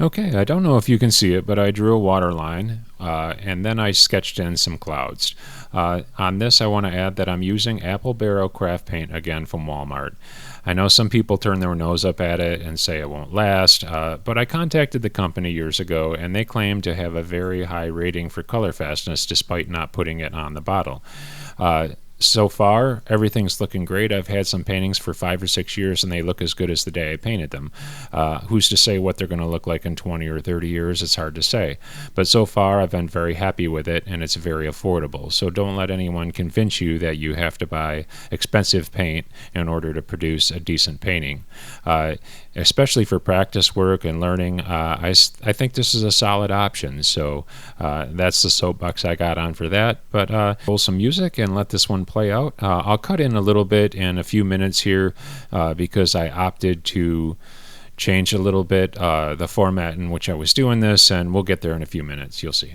Okay, I don't know if you can see it, but I drew a water line, and then I sketched in some clouds. On this, I want to add that I'm using Apple Barrel craft paint again from Walmart. I know some people turn their nose up at it and say it won't last, but I contacted the company years ago, and they claim to have a very high rating for color fastness despite not putting it on the bottle. Uh, so far, everything's looking great. I've had some paintings for 5 or 6 years, and they look as good as the day I painted them. Who's to say what they're going to look like in 20 or 30 years? It's hard to say. But so far, I've been very happy with it, and it's very affordable. So don't let anyone convince you that you have to buy expensive paint in order to produce a decent painting. Especially for practice work and learning, I think this is a solid option. So that's the soapbox I got on for that. But roll some music and let this one play out. I'll cut in a little bit in a few minutes here because I opted to change a little bit the format in which I was doing this, and we'll get there in a few minutes. You'll see.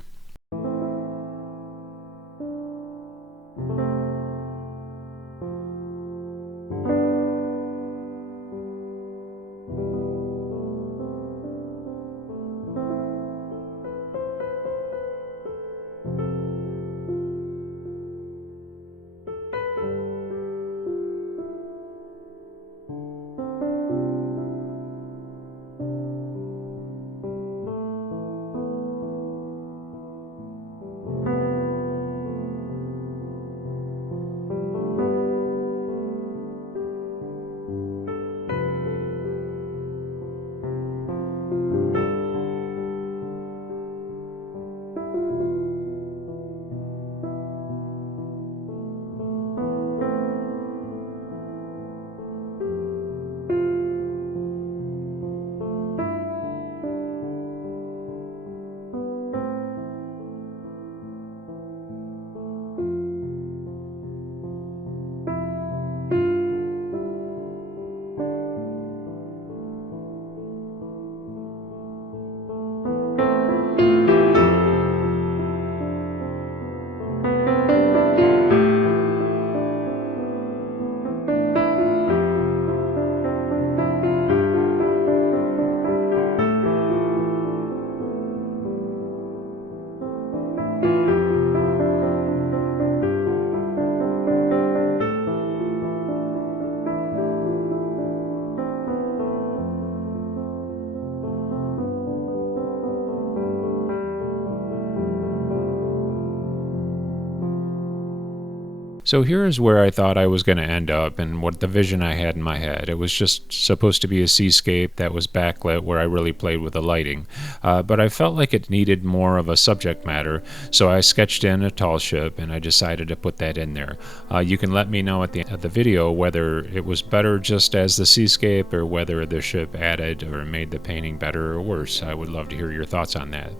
So here's where I thought I was going to end up and what the vision I had in my head. It was just supposed to be a seascape that was backlit where I really played with the lighting. But I felt like it needed more of a subject matter, so I sketched in a tall ship and I decided to put that in there. You can let me know at the end of the video whether it was better just as the seascape or whether the ship added or made the painting better or worse. I would love to hear your thoughts on that.